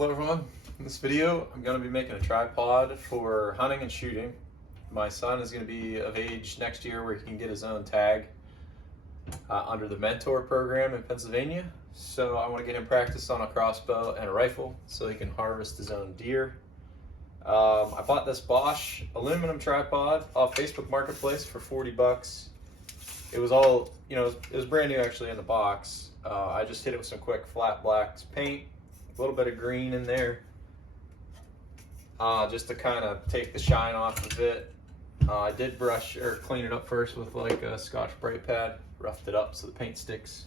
Hello everyone. In this video I'm going to be making a tripod for hunting and shooting. My son is going to be of age next year where he can get his own tag under the Mentor program in Pennsylvania. So I want to get him practiced on a crossbow and a rifle so he can harvest his own deer. I bought this Bosch aluminum tripod off Facebook Marketplace for 40 bucks. It was all, it was brand new actually in the box. I just hit it with some quick flat blacks paint, a little bit of green in there, just to kind of take the shine off of it. I did brush or clean it up first with like a Scotch Brite pad, roughed it up so the paint sticks.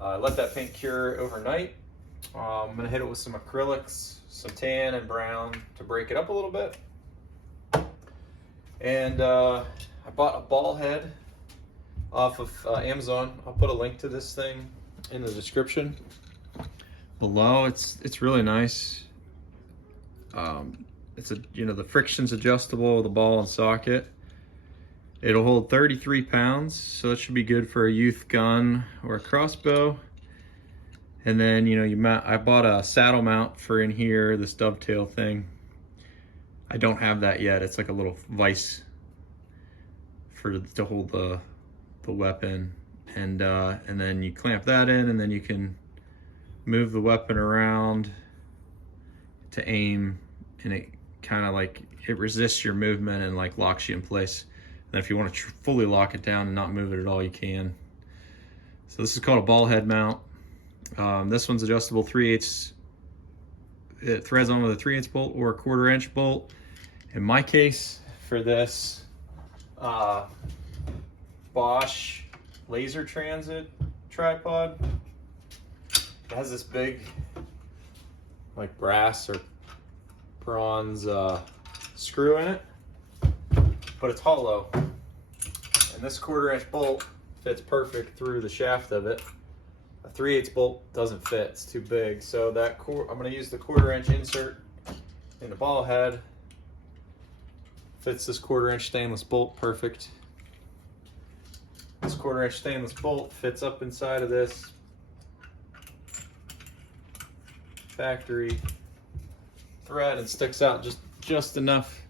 Let that paint cure overnight. I'm gonna hit it with some acrylics, some tan and brown to break it up a little bit. And I bought a ball head off of Amazon. I'll put a link to this thing in the description below. It's really nice. It's the friction's adjustable, the ball and socket. It'll hold 33 pounds, so that should be good for a youth gun or a crossbow. And then I bought a saddle mount for in here, this dovetail thing. I don't have that yet. It's like a little vise to hold the weapon, and then you clamp that in, and then you can move the weapon around to aim, and it kind of like it resists your movement and like locks you in place. And if you want to fully lock it down and not move it at all, you can. So this is called a ball head mount. This one's adjustable 3/8. It threads on with a 3/8 bolt or a 1/4 inch bolt. In my case, for this Bosch laser transit tripod, it has this big like brass or bronze screw in it, but it's hollow, and this 1/4 inch bolt fits perfect through the shaft of it. A 3/8 bolt doesn't fit, it's too big. So I'm going to use the 1/4 inch insert in the ball head. Fits this 1/4 inch stainless bolt perfect. This 1/4 inch stainless bolt fits up inside of this factory thread and sticks out just enough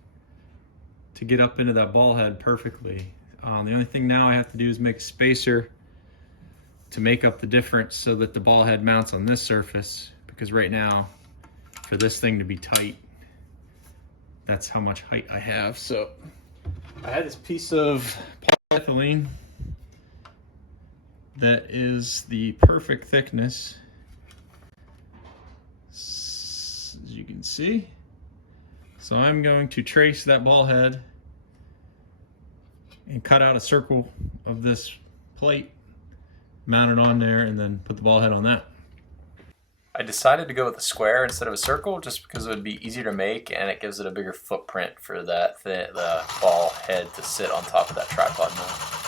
to get up into that ball head perfectly. The only thing now I have to do is make a spacer to make up the difference so that the ball head mounts on this surface, because right now for this thing to be tight, that's how much height I have. So I had this piece of polyethylene that is the perfect thickness, as you can see. So I'm going to trace that ball head and cut out a circle of this plate, mount it on there, and then put the ball head on that. I decided to go with a square instead of a circle just because it would be easier to make, and it gives it a bigger footprint for the ball head to sit on top of that tripod mount.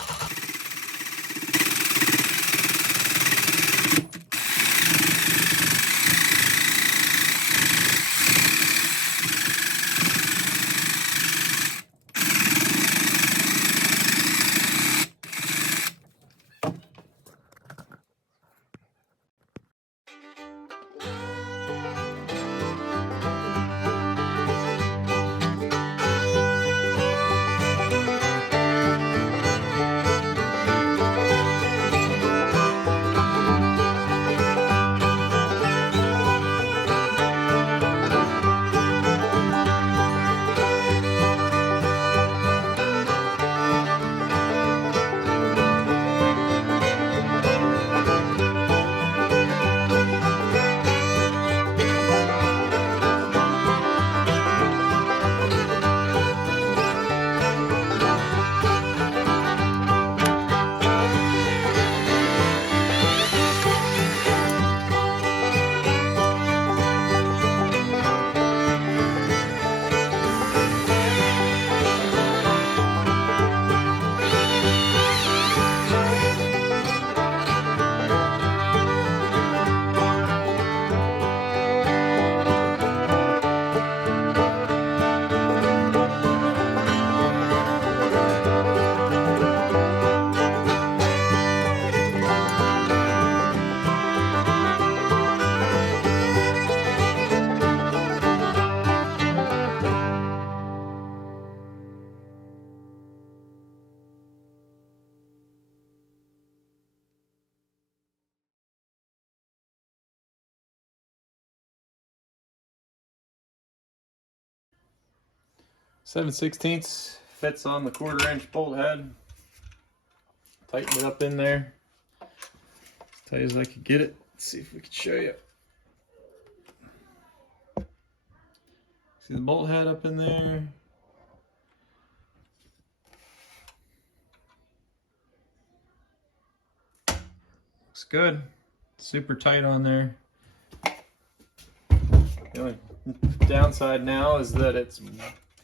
7/16 fits on the 1/4-inch bolt head. Tighten it up in there. As tight as I could get it. Let's see if we can show you. See the bolt head up in there? Looks good. Super tight on there. The only downside now is that it's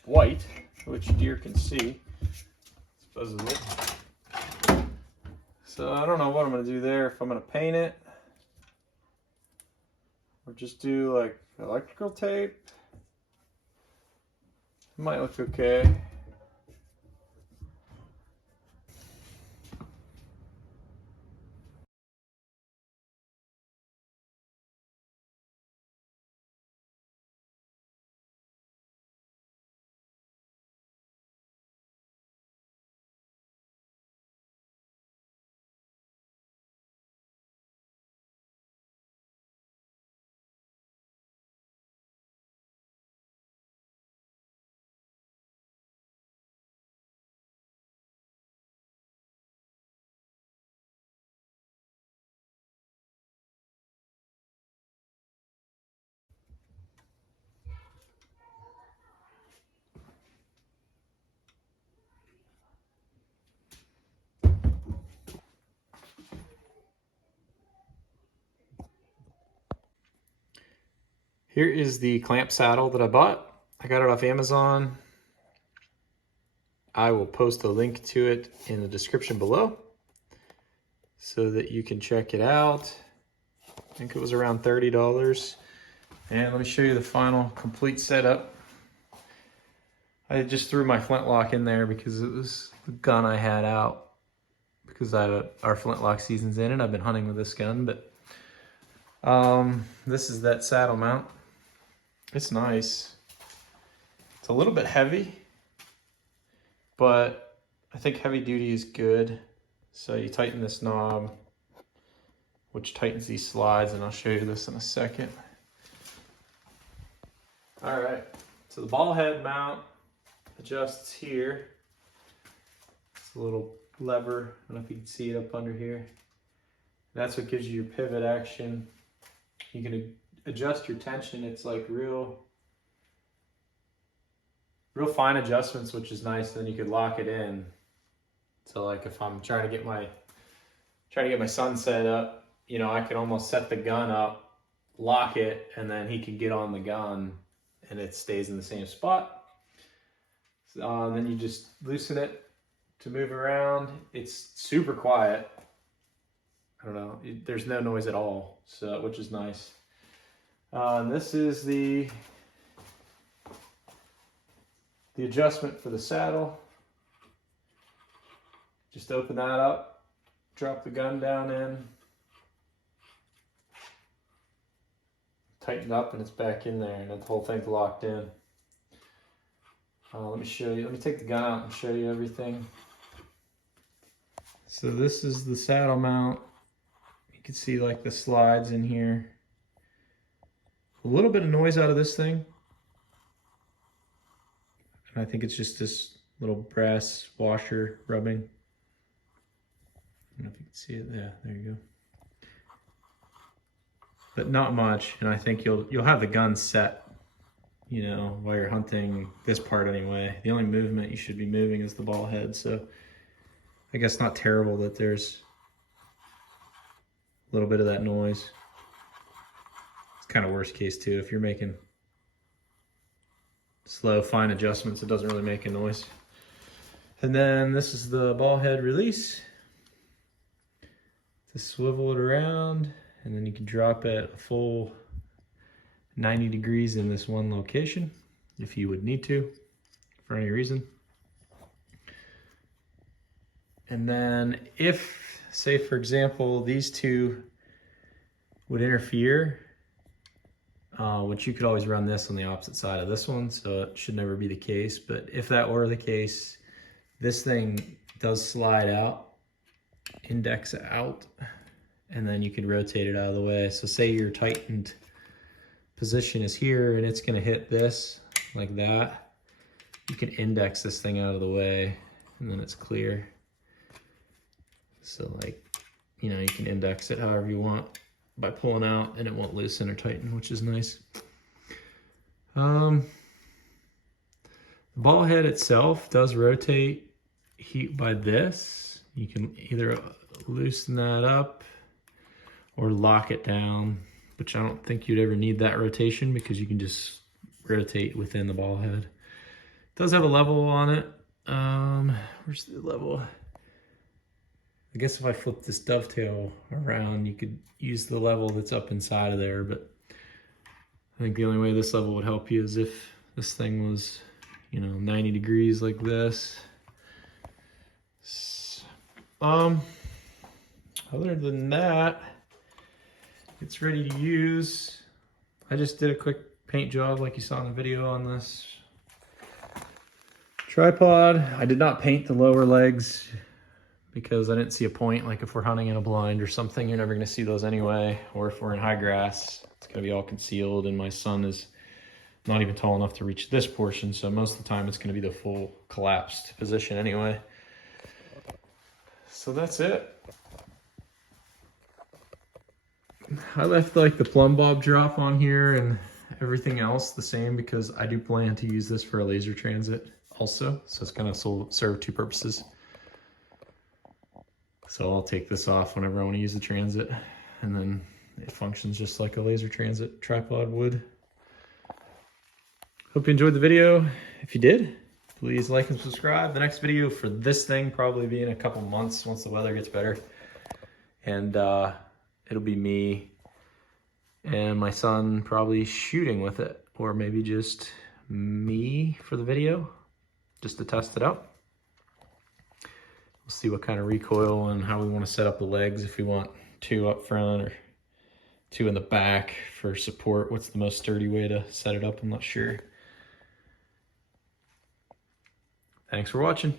white, which deer can see, supposedly. So I don't know what I'm going to do there, if I'm going to paint it or just do like electrical tape. It might look okay. Here is the clamp saddle that I bought. I got it off Amazon. I will post a link to it in the description below so that you can check it out. I think it was around $30. And let me show you the final complete setup. I just threw my flintlock in there because it was the gun I had out, because our flintlock season's in and I've been hunting with this gun. But this is that saddle mount. It's nice. It's a little bit heavy, but I think heavy duty is good. So you tighten this knob, which tightens these slides, and I'll show you this in a second. All right, so the ball head mount adjusts here. It's a little lever. I don't know if you can see it up under here. That's what gives you your pivot action. You can adjust your tension. It's like real fine adjustments, which is nice. Then you could lock it in. So like if I'm trying to get my son set up, you know, I could almost set the gun up, lock it, and then he could get on the gun and it stays in the same spot. Then you just loosen it to move around. It's super quiet. I don't know, there's no noise at all, so which is nice. This is the adjustment for the saddle. Just open that up, drop the gun down in, tighten up, and it's back in there, and the whole thing's locked in. Let me show you. Let me take the gun out and show you everything. So this is the saddle mount. You can see like the slides in here. A little bit of noise out of this thing. And I think it's just this little brass washer rubbing. I don't know if you can see it. Yeah, there you go. But not much, and I think you'll have the gun set, you know, while you're hunting this part anyway. The only movement you should be moving is the ball head, so I guess not terrible that there's a little bit of that noise. It's kind of worst case too. If you're making slow, fine adjustments, it doesn't really make a noise. And then this is the ball head release. To swivel it around, and then you can drop it a full 90 degrees in this one location if you would need to for any reason. And then if, say for example, these two would interfere, which you could always run this on the opposite side of this one, so it should never be the case. But if that were the case, this thing does slide out, index out, and then you can rotate it out of the way. So say your tightened position is here and it's going to hit this like that. you can index this thing out of the way and then it's clear. So like, you know, you can index it however you want by pulling out and it won't loosen or tighten, which is nice. The ball head itself does rotate by this. You can either loosen that up or lock it down, which I don't think you'd ever need that rotation because you can just rotate within the ball head. It does have a level on it. Where's the level? I guess if I flip this dovetail around, you could use the level that's up inside of there, but I think the only way this level would help you is if this thing was, you know, 90 degrees like this. Other than that, it's ready to use. I just did a quick paint job like you saw in the video on this tripod. I did not paint the lower legs because I didn't see a point. Like if we're hunting in a blind or something, you're never gonna see those anyway. Or if we're in high grass, it's gonna be all concealed and my sun is not even tall enough to reach this portion. So most of the time it's gonna be the full collapsed position anyway. So that's it. I left like the plumb bob drop on here and everything else the same because I do plan to use this for a laser transit also. So it's gonna serve two purposes. So I'll take this off whenever I want to use the transit, and then it functions just like a laser transit tripod would. Hope you enjoyed the video. If you did, please like and subscribe. The next video for this thing probably be in a couple months once the weather gets better. And it'll be me and my son probably shooting with it, or maybe just me for the video, just to test it out. We'll see what kind of recoil and how we want to set up the legs, if we want two up front or two in the back for support. What's the most sturdy way to set it up? I'm not sure. Thanks for watching.